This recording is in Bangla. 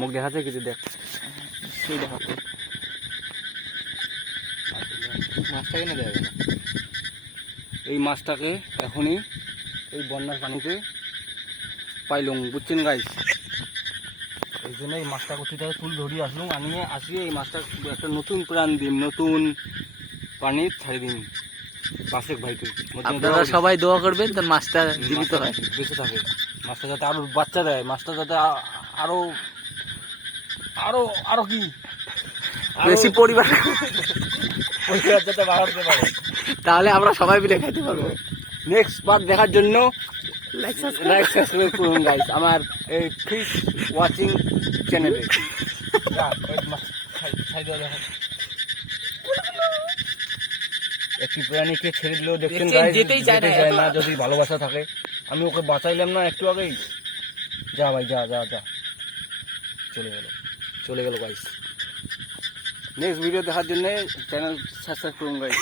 মুখ দেখাচ্ছে কিছু দেখ সেই দেখাচ্ছে মাছটা কিনে দেবে না। এই মাছটাকে এখনই এই বন্যার পানিতে পাইলুম, বুঝছেন গাইস। এই জন্য এই মাছটা কচিটাকে তুল ধরিয়ে আসলুম, আনিয়ে আসিয়ে এই মাছটা একটা নতুন প্রাণ দিন, নতুন পানি ছাড়ি দিন বাসেক ভাইকে। আপনারা সবাই দোয়া করবেন তো মাছটা জীবিত হয়, বেঁচে থাকে, মাছটা যাতে আরো বাচ্চা দেয়, মাছটা যাতে আরো আরো আরো কি বেশি পরিবার যাতে বাড়াতে পারে। তাহলে আমরা সবাই মিলে খাইতে পারবো। নেক্সট পার্ট দেখার জন্য লাইক লাইক সাবস্ক্রাইব করুন গাইস আমার এই ফিশ ওয়াচিং চ্যানেলে। একটি প্রাণীকে ছেড়ে দিলেও দেখছেন গাইস, যেতেই চায় না যদি ভালোবাসা থাকে। আমি ওকে বাঁচাইলাম না একটু আগেই, যা ভাই যা যা যা, চলে গেল গাইস। নেক্সট ভিডিও দেখার জন্য চ্যানেল সাবস্ক্রাইব করুন গাইস।